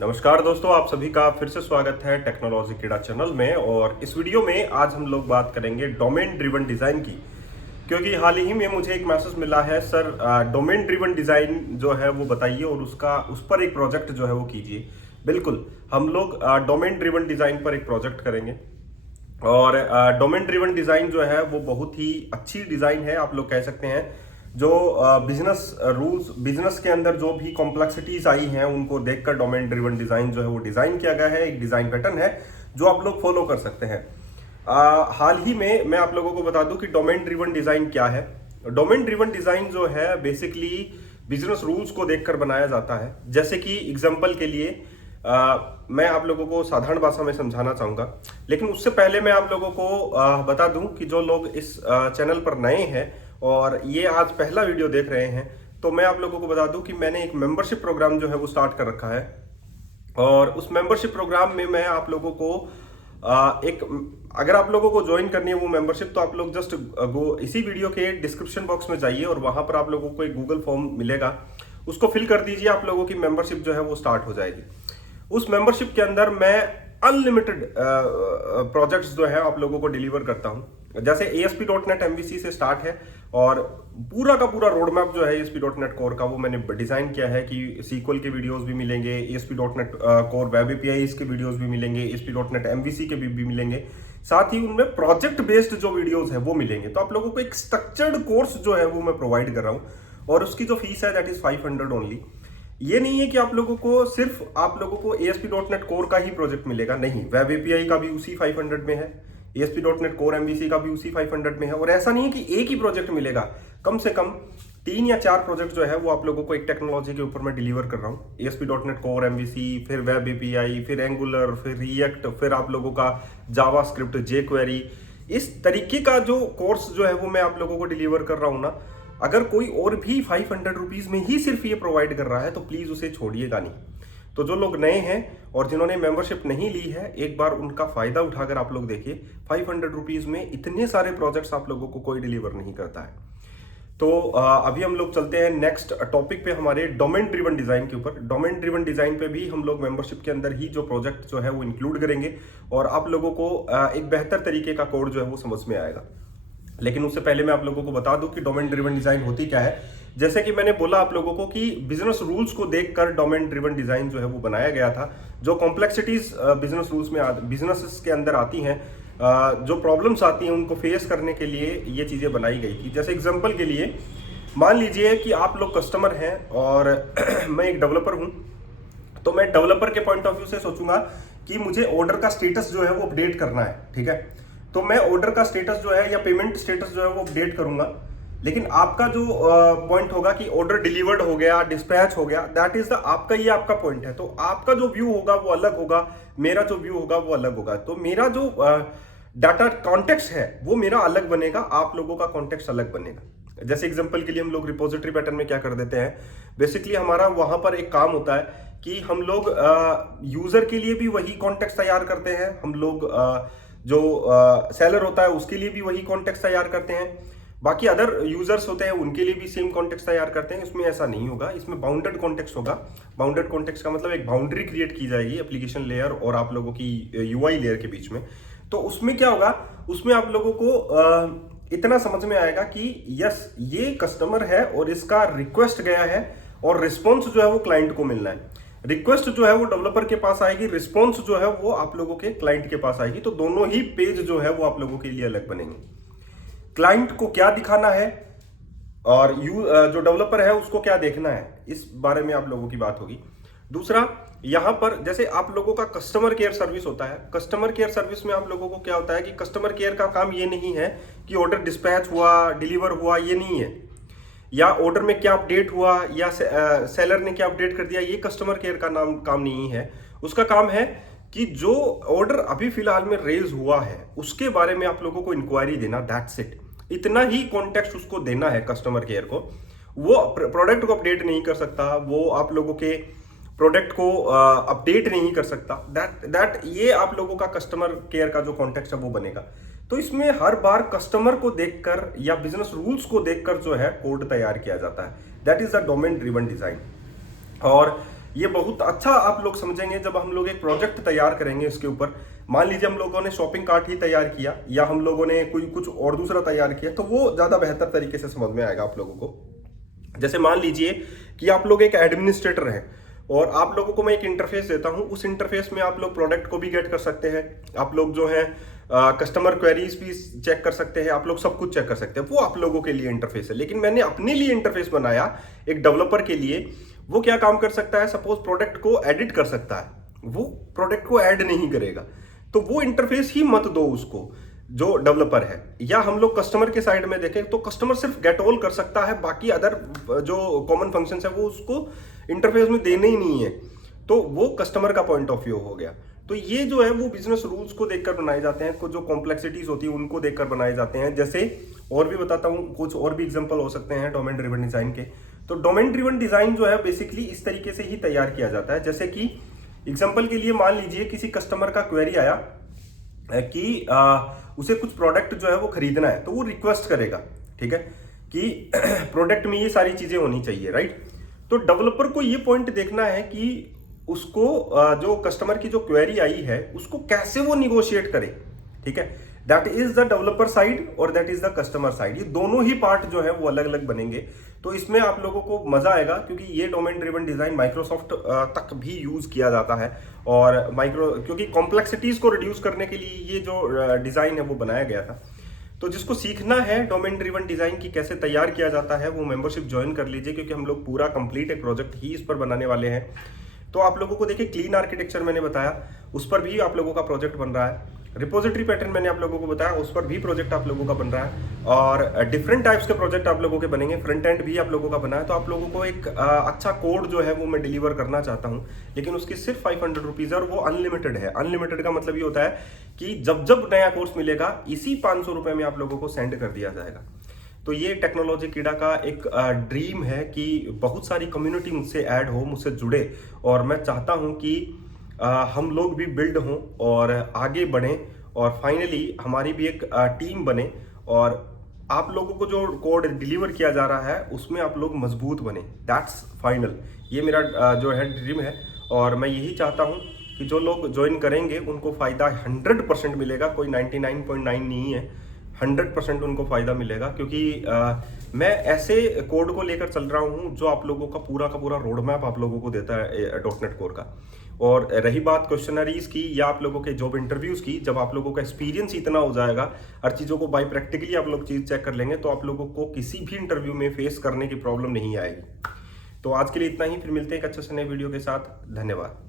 नमस्कार दोस्तों, आप सभी का फिर से स्वागत है टेक्नोलॉजी कीड़ा चैनल में। और इस वीडियो में आज हम लोग बात करेंगे डोमेन ड्रिवन डिज़ाइन की। क्योंकि हाल ही में मुझे एक मैसेज मिला है, सर डोमेन ड्रिवन डिज़ाइन जो है वो बताइए और उस पर एक प्रोजेक्ट जो है वो कीजिए। बिल्कुल, हम लोग डोमेन ड्रिवन डिज़ाइन पर एक प्रोजेक्ट करेंगे। और डोमेन ड्रिवन डिज़ाइन जो है वो बहुत ही अच्छी डिज़ाइन है, आप लोग कह सकते हैं। जो बिजनेस रूल्स, बिजनेस के अंदर जो भी कॉम्प्लेक्सिटीज आई हैं उनको देखकर डोमेन ड्रिवन डिज़ाइन जो है वो डिज़ाइन किया गया है। एक डिज़ाइन पैटर्न है जो आप लोग फॉलो कर सकते हैं। हाल ही में मैं आप लोगों को बता दूं कि डोमेन ड्रिवन डिज़ाइन क्या है। डोमेन ड्रिवन डिज़ाइन जो है बेसिकली बिजनेस रूल्स को देखकर बनाया जाता है। जैसे कि एग्जांपल के लिए मैं आप लोगों को साधारण भाषा में समझाना चाहूँगा, लेकिन उससे पहले मैं आप लोगों को बता दूं कि जो लोग इस चैनल पर नए हैं और ये आज पहला वीडियो देख रहे हैं, तो मैं आप लोगों को बता दूं कि मैंने एक मेंबरशिप प्रोग्राम जो है वो स्टार्ट कर रखा है। और उस मेंबरशिप प्रोग्राम में मैं आप लोगों को अगर आप लोगों को ज्वाइन करनी है वो मेंबरशिप, तो आप लोग जस्ट इसी वीडियो के डिस्क्रिप्शन बॉक्स में जाइए और वहां पर आप लोगों को एक गूगल फॉर्म मिलेगा, उसको फिल कर दीजिए। आप लोगों की मेंबरशिप जो है वो स्टार्ट हो जाएगी। उस मेंबरशिप के अंदर मैं अनलिमिटेड प्रोजेक्ट्स जो है आप लोगों को डिलीवर करता हूं। जैसे ASP.NET MVC से स्टार्ट है और पूरा का पूरा रोड मैप जो है ASP.NET कोर का वो मैंने डिजाइन किया है कि SQL के वीडियोस भी मिलेंगे, ASP.NET कोर वेब APIs के वीडियोस भी मिलेंगे, ASP.NET MVC के भी मिलेंगे, साथ ही उनमें प्रोजेक्ट बेस्ड जो वीडियोस है वो मिलेंगे। तो आप लोगों को एक स्ट्रक्चर्ड कोर्स जो है वो मैं प्रोवाइड कर रहा हूँ और उसकी जो फीस है दैट इज 500 ओनली। ये नहीं है कि आप लोगों को ASP.NET कोर का ही प्रोजेक्ट मिलेगा, नहीं, वेब API का भी उसी 500 में है, ASP.NET कोर MVC का भी उसी 500 में है। और ऐसा नहीं है कि एक ही प्रोजेक्ट मिलेगा, कम से कम 3 या 4 प्रोजेक्ट जो है वो आप लोगों को एक टेक्नोलॉजी के ऊपर मैं डिलीवर कर रहा हूँ। ASP.NET कोर MVC, फिर वेब API, फिर एंगुलर, फिर रिएक्ट, फिर आप लोगों का जावास्क्रिप्ट, jQuery, इस तरीके का जो कोर्स जो है वो मैं आप लोगों को डिलीवर कर रहा हूँ ना। अगर कोई और भी 500 रुपीज में ही सिर्फ ये प्रोवाइड कर रहा है तो प्लीज उसे छोड़िएगा नहीं। तो जो लोग नए हैं और जिन्होंने मेंबरशिप नहीं ली है, एक बार उनका फायदा उठाकर आप लोग देखिए। 500 रुपीज में इतने सारे प्रोजेक्ट्स आप लोगों को कोई डिलीवर नहीं करता है। तो अभी हम लोग चलते हैं नेक्स्ट टॉपिक पे, हमारे डोमेन ड्रिवन डिजाइन के ऊपर। डोमेन ड्रिवन डिजाइन पे भी हम लोग मेंबरशिप के अंदर ही जो प्रोजेक्ट जो है वो इंक्लूड करेंगे और आप लोगों को एक बेहतर तरीके का कोड जो है वो समझ में आएगा। लेकिन उससे पहले मैं आप लोगों को बता दूं कि डोमेन ड्रिवन डिजाइन होती क्या है। जैसे कि मैंने बोला आप लोगों को कि बिजनेस रूल्स को देखकर डोमेन ड्रिवन डिजाइन जो है वो बनाया गया था। जो कॉम्प्लेक्सिटीज बिजनेस रूल्स में बिजनेस के अंदर आती हैं, जो प्रॉब्लम्स आती हैं, उनको फेस करने के लिए ये चीजें बनाई गई थी। जैसे एग्जाम्पल के लिए मान लीजिए कि आप लोग कस्टमर हैं और मैं एक डेवलपर हूं, तो मैं डेवलपर के पॉइंट ऑफ व्यू से सोचूंगा कि मुझे ऑर्डर का स्टेटस जो है वो अपडेट करना है, ठीक है। तो मैं ऑर्डर का स्टेटस जो है या पेमेंट स्टेटस जो है वो अपडेट करूंगा। लेकिन आपका जो पॉइंट होगा कि ऑर्डर डिलीवर्ड हो गया, डिस्पैच हो गया, दैट इज द आपका पॉइंट है। तो आपका जो व्यू होगा वो अलग होगा, मेरा जो व्यू होगा वो अलग होगा। तो मेरा जो डाटा कॉन्टेक्स्ट है वो मेरा अलग बनेगा, आप लोगों का कॉन्टेक्स्ट अलग बनेगा। जैसे एग्जांपल के लिए हम लोग रिपोजिटरी पैटर्न में क्या कर देते हैं, बेसिकली हमारा वहां पर एक काम होता है कि हम लोग यूजर के लिए भी वही कॉन्टेक्स्ट तैयार करते हैं, हम लोग जो सेलर होता है उसके लिए भी वही कॉन्टेक्स्ट तैयार करते हैं, बाकी अदर यूजर्स होते हैं उनके लिए भी सेम कॉन्टेक्स्ट तैयार करते हैं। इसमें ऐसा नहीं होगा, इसमें बाउंडेड कॉन्टेक्स्ट होगा। बाउंडेड कॉन्टेक्स्ट का मतलब एक बाउंड्री क्रिएट की जाएगी एप्लीकेशन लेयर और आप लोगों की UI लेयर के बीच में। तो उसमें क्या होगा, उसमें आप लोगों को इतना समझ में आएगा कि यस, ये कस्टमर है और इसका रिक्वेस्ट गया है और रिस्पॉन्स जो है वो क्लाइंट को मिलना है। रिक्वेस्ट जो है वो डेवलपर के पास आएगी, रिस्पॉन्स जो है वो आप लोगों के क्लाइंट के पास आएगी। तो दोनों ही पेज जो है वो आप लोगों के लिए अलग बनेंगे। क्लाइंट को क्या दिखाना है और जो डेवलपर है उसको क्या देखना है, इस बारे में आप लोगों की बात होगी। दूसरा, यहां पर जैसे आप लोगों का कस्टमर केयर सर्विस होता है, कस्टमर केयर सर्विस में आप लोगों को क्या होता है कि कस्टमर केयर का काम ये नहीं है कि ऑर्डर डिस्पैच हुआ, डिलीवर हुआ, ये नहीं है, या ऑर्डर में क्या अपडेट हुआ या सेलर ने क्या अपडेट कर दिया, ये कस्टमर केयर का काम नहीं है। उसका काम है कि जो ऑर्डर अभी फिलहाल में रेज हुआ है उसके बारे में आप लोगों को इंक्वायरी देना, दैट्स इट। इतना ही कॉन्टेक्स्ट उसको देना है कस्टमर केयर को। वो प्रोडक्ट को अपडेट नहीं कर सकता, वो आप लोगों के प्रोडक्ट को अपडेट नहीं कर सकता, दैट ये आप लोगों का कस्टमर केयर का जो कॉन्टेक्स्ट है वो बनेगा। तो इसमें हर बार कस्टमर को देखकर या बिजनेस रूल्स को देखकर जो है कोड तैयार किया जाता है, that is the domain driven design. और ये बहुत अच्छा आप लोग समझेंगे जब हम लोग एक प्रोजेक्ट तैयार करेंगे इसके ऊपर। मान लीजिए हम लोगों ने शॉपिंग कार्ट ही तैयार किया या हम लोगों ने कोई कुछ और दूसरा तैयार किया, तो वो ज्यादा बेहतर तरीके से समझ में आएगा आप लोगों को। जैसे मान लीजिए कि आप लोग एक एडमिनिस्ट्रेटर हैं और आप लोगों को मैं एक इंटरफेस देता हूं, उस इंटरफेस में आप लोग प्रोडक्ट को भी गेट कर सकते हैं, आप लोग जो है कस्टमर क्वेरीज भी चेक कर सकते हैं, आप लोग सब कुछ चेक कर सकते हैं। वो आप लोगों के लिए इंटरफेस है, लेकिन मैंने अपने लिए इंटरफेस बनाया एक डेवलपर के लिए। वो क्या काम कर सकता है, सपोज प्रोडक्ट को एडिट कर सकता है, वो प्रोडक्ट को ऐड नहीं करेगा, तो वो इंटरफेस ही मत दो उसको जो डेवलपर है। या हम लोग कस्टमर के साइड में देखें तो कस्टमर सिर्फ गेट ऑल कर सकता है, बाकी अदर जो कॉमन फंक्शंस है वो उसको इंटरफेस में देने ही नहीं है, तो वो कस्टमर का पॉइंट ऑफ व्यू हो गया। तो ये जो है वो बिजनेस रूल्स को देखकर बनाए जाते हैं, जो कॉम्प्लेक्सिटीज होती है उनको देखकर बनाए जाते हैं। जैसे और भी बताता हूँ, कुछ और भी एग्जांपल हो सकते हैं डोमेन ड्रिवन डिजाइन के। तो डोमेन ड्रिवन डिजाइन जो है बेसिकली इस तरीके से ही तैयार किया जाता है। जैसे कि एग्जांपल के लिए मान लीजिए किसी कस्टमर का क्वेरी आया कि उसे कुछ प्रोडक्ट जो है वो खरीदना है, तो वो रिक्वेस्ट करेगा, ठीक है, कि प्रोडक्ट में ये सारी चीजें होनी चाहिए, राइट। तो डेवलपर को ये पॉइंट देखना है कि उसको जो कस्टमर की जो क्वेरी आई है उसको कैसे वो निगोशिएट करे, ठीक है। That is the developer side और that is the customer side, ये दोनों ही पार्ट जो है वो अलग अलग बनेंगे। तो इसमें आप लोगों को मजा आएगा, क्योंकि ये डोमेन ड्रिवन डिजाइन माइक्रोसॉफ्ट तक भी यूज किया जाता है। और क्योंकि कॉम्प्लेक्सिटीज को रिड्यूस करने के लिए ये जो डिजाइन है वो बनाया गया था। तो जिसको सीखना है डोमेन ड्रिवन डिजाइन की कैसे तैयार किया जाता है, वो मेंबरशिप ज्वाइन कर लीजिए, क्योंकि हम लोग पूरा कंप्लीट एक प्रोजेक्ट ही इस पर बनाने वाले हैं। तो आप लोगों को देखिए, क्लीन आर्किटेक्चर मैंने बताया, उस पर भी आप लोगों का प्रोजेक्ट बन रहा है। रिपोजिटरी पैटर्न मैंने आप लोगों को बताया, उस पर भी प्रोजेक्ट आप लोगों का बन रहा है। और डिफरेंट टाइप्स के प्रोजेक्ट आप लोगों के बनेंगे, फ्रंट एंड भी आप लोगों का बना है। तो आप लोगों को एक अच्छा कोड जो है वो मैं डिलीवर करना चाहता हूँ, लेकिन उसकी सिर्फ 500 रुपीज़ है और वो अनलिमिटेड है। अनलिमिटेड का मतलब ये होता है कि जब जब नया कोर्स मिलेगा इसी 500 रुपये में आप लोगों को सेंड कर दिया जाएगा। तो ये टेक्नोलॉजी कीड़ा का एक ड्रीम है कि बहुत सारी कम्युनिटी मुझसे ऐड हो, मुझसे जुड़े, और मैं चाहता हूं कि हम लोग भी बिल्ड हों और आगे बढ़ें, और फाइनली हमारी भी एक टीम बने, और आप लोगों को जो कोड डिलीवर किया जा रहा है उसमें आप लोग मजबूत बने। दैट्स फाइनल, ये मेरा जो है ड्रीम है। और मैं यही चाहता हूं कि जो लोग ज्वाइन करेंगे उनको फ़ायदा 100% मिलेगा, कोई 99.9 नहीं है, 100% उनको फायदा मिलेगा। क्योंकि मैं ऐसे कोड को लेकर चल रहा हूं जो आप लोगों का पूरा रोड मैप आप लोगों को देता है .NET कोर का। और रही बात क्वेश्चनरीज की या आप लोगों के जॉब इंटरव्यूज की, जब आप लोगों का एक्सपीरियंस इतना हो जाएगा, हर चीज़ों को बाई प्रैक्टिकली आप लोग चीज़ चेक कर लेंगे, तो आप लोगों को किसी भी इंटरव्यू में फेस करने की प्रॉब्लम नहीं आएगी। तो आज के लिए इतना ही, फिर मिलते हैं एक अच्छे से नए वीडियो के साथ। धन्यवाद।